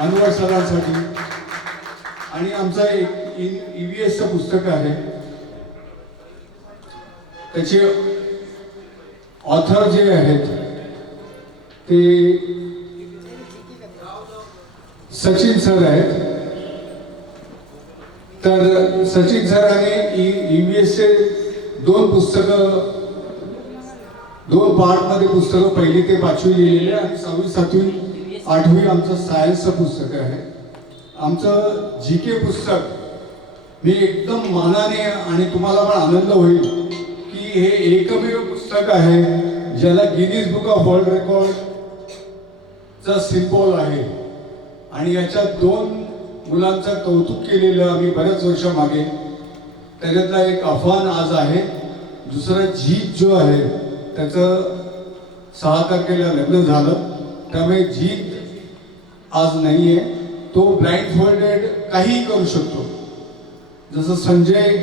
अनवर सरांसाठी आणि आमचं एक EVSचं पुस्तक आहे, त्याचे ऑथर जे आहेत ते सचिन सर आहेत. तर सचिन सरांनी EVSचे 2 पुस्तकं 2 पार्टमध्ये पुस्तकं 1ली ते 5वी लिहिलेले आणि 6वी 7वी 8वी आमचं सायन्सचं पुस्तक आहे. आमचं GK पुस्तक मी एकदम मानाने आणि तुम्हाला पण आनंद होईल की हे एकमेव पुस्तक आहे ज्याला गिनीज बुक ऑफ वर्ल्ड रेकॉर्डचा सिम्बॉल आहे आणि याच्यात 2 मुलांचं कौतुक केलेलं आम्ही बऱ्याच वर्षामागे. त्याच्यातला एक अफान आज आहे, दुसरा जीत जो आहे त्याचं 6 तारखेला लग्न झालं, त्यामुळे जीत आज नाहीये. तो ब्लाइंड फोल्डेड काहीही करू शकतो. जसं संजय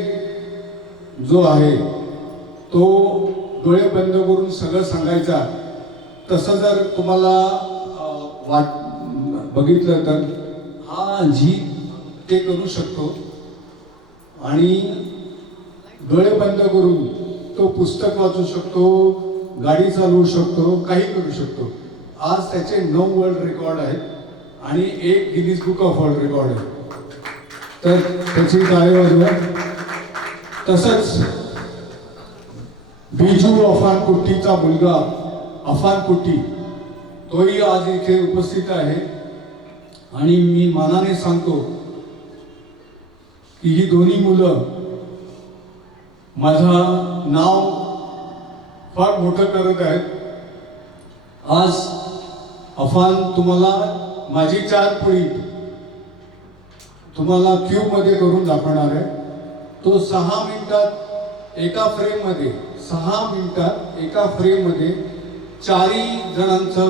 जो आहे तो डोळे बंद करून सगळं सांगायचा, तसं जर तुम्हाला बघितलं तर हा जीत ते करू शकतो आणि डोळे बंद करून तो पुस्तक वाचू शकतो, गाडी चालवू शकतो, काही करू शकतो. आज त्याचे 9 वर्ल्ड रेकॉर्ड आहेत आणि 1 Guinness book of world record आहे. तर त्याची टाळी वाजवा. तसंच बिजू अफान कुट्टीचा मुलगा अफान कुट्टी तोही आज इथे उपस्थित आहे आणि मी मानाने सांगतो की ही दोन्ही मुलं माझं नाव फार मोठं करत आहेत. आज अफान तुम्हाला माझी 4 पोळी तुम्हाला क्यूबमध्ये करून दाखवणार आहे. तो 6 मिनिटात एका फ्रेममध्ये 6 मिनिटात एका फ्रेममध्ये 4 जणांचं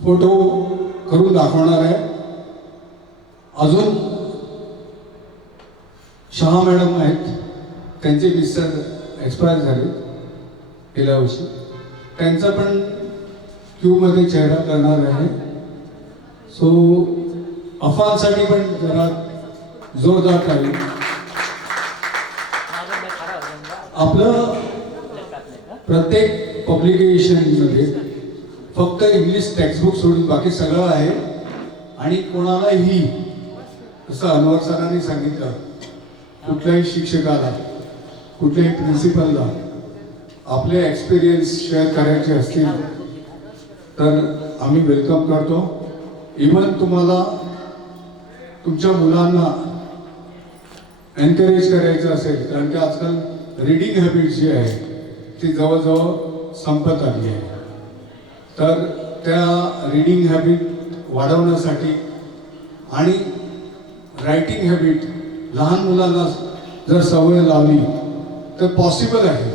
फोटो करून दाखवणार आहे. अजून शहा मॅडम आहेत, त्यांचे मिस्टर एक्सपायर झाले गेल्या वर्षी, त्यांचा पण क्यूमध्ये चेहरा करणार आहे. सो अफानसाठी पण जरा जोरदार टाळी. आपलं प्रत्येक पब्लिकेशनमध्ये फक्त इंग्लिश टेक्स्टबुक सोडून बाकी सगळं आहे आणि कोणालाही असं अनवर सरांनी सांगितलं, कुठल्याही शिक्षकाला कुठल्याही प्रिन्सिपलला आपले एक्सपिरियन्स शेअर करायचे असतील तर आम्ही वेलकम करतो. इवन तुम्हाला तुमच्या मुलांना एनकरेज करायचं असेल, कारण की आजकाल रीडिंग हॅबिट जी आहे ती जवळजवळ संपत आली आहे, तर त्या रीडिंग हॅबिट वाढवण्यासाठी आणि रायटिंग हॅबिट लहान मुलांना जर सवय लावली तर पॉसिबल आहे.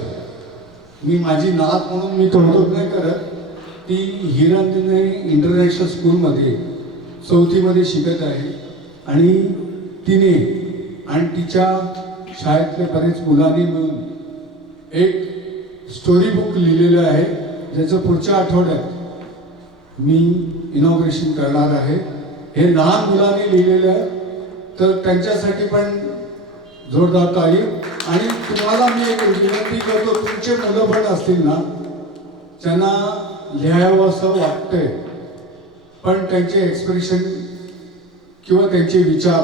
मी माझी नात म्हणून मी कौतुक नाही करत, ती हिरंजने इंटरनॅशनल स्कूलमध्ये 4थीमध्ये शिकत आहे आणि तिने आणि तिच्या शाळेतले बरेच मुलांनी मिळून एक स्टोरी बुक लिहिलेलं आहे, ज्याचं पुढच्या आठवड्यात मी इनॉग्रेशन करणार आहे. हे लहान मुलांनी लिहिलेलं आहे, तर त्यांच्यासाठी पण जोरदार ताली. आणि तुम्हाला मी एक विनंती करतो, तुमचे मुलं पण असतील ना, त्यांना लिहावं असं वाटतंय पण त्यांचे एक्सप्रेशन किंवा त्यांचे विचार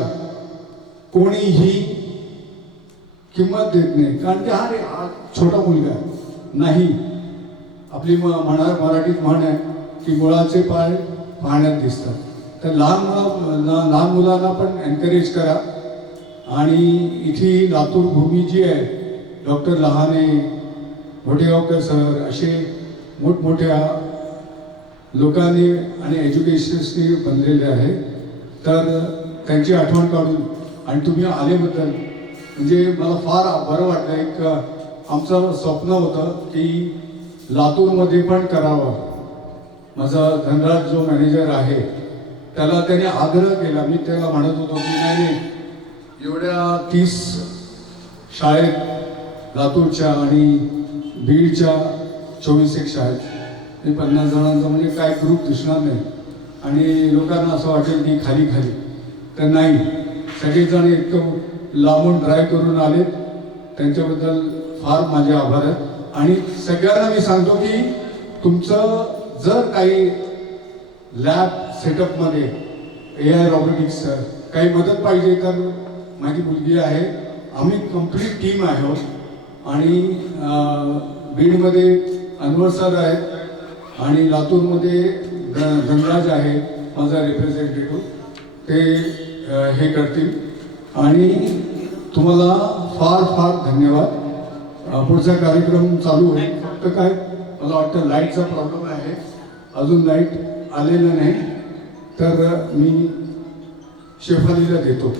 कोणीही किंमत देत नाही, कारण की हा छोटा मुलगा नाही. आपली मराठीत म्हण आहे की मुळाचे पाय पाण्यात दिसतात. तर लहान मुलांना पण एनकरेज करा. आणि इथे लातूर भूमी जी आहे, डॉक्टर लहाने, भोटेगावकर सर, असे मोठमोठ्या लोकांनी आणि एज्युकेशन्सनी बनलेले आहे. तर त्यांची आठवण काढून आणि तुम्ही आल्याबद्दल म्हणजे मला फार बरं वाटलं. एक आमचं स्वप्न होतं की लातूरमध्ये पण करावं. माझा धनराज जो मॅनेजर आहे त्याला त्याने आग्रह केला. मी त्याला म्हणत होतो की नाही, एवढ्या 30 शाळेत लातूरच्या आणि बीडच्या 24 एक शाळेत 50 जणांचा म्हणजे काय ग्रुप दिसणार नाही. आणि लोकांना असं वाटेल की खाली खाली, तर नाही. सगळेजण एकदम लांबून ड्राईव्ह करून आलेत, त्यांच्याबद्दल फार माझे आभार आहेत. आणि सगळ्यांना मी सांगतो की तुमचं जर काही लॅब सेटअपमध्ये AI रॉबोटिक्स काही मदत पाहिजे तर माझी मुलगी आहे, आम्ही कंप्लीट टीम आहोत. आणि बीडमध्ये अनवर सर आहेत आणि लातूरमध्ये धनराज आहे माझा रिप्रेझेंटेटिव्ह, ते हे करतील. आणि तुम्हाला फार फार धन्यवाद. पुढचा कार्यक्रम चालू होईल. फक्त काय मला वाटतं लाईटचा प्रॉब्लेम आहे, अजून लाईट आलेलं नाही, तर मी शेफालीला देतो.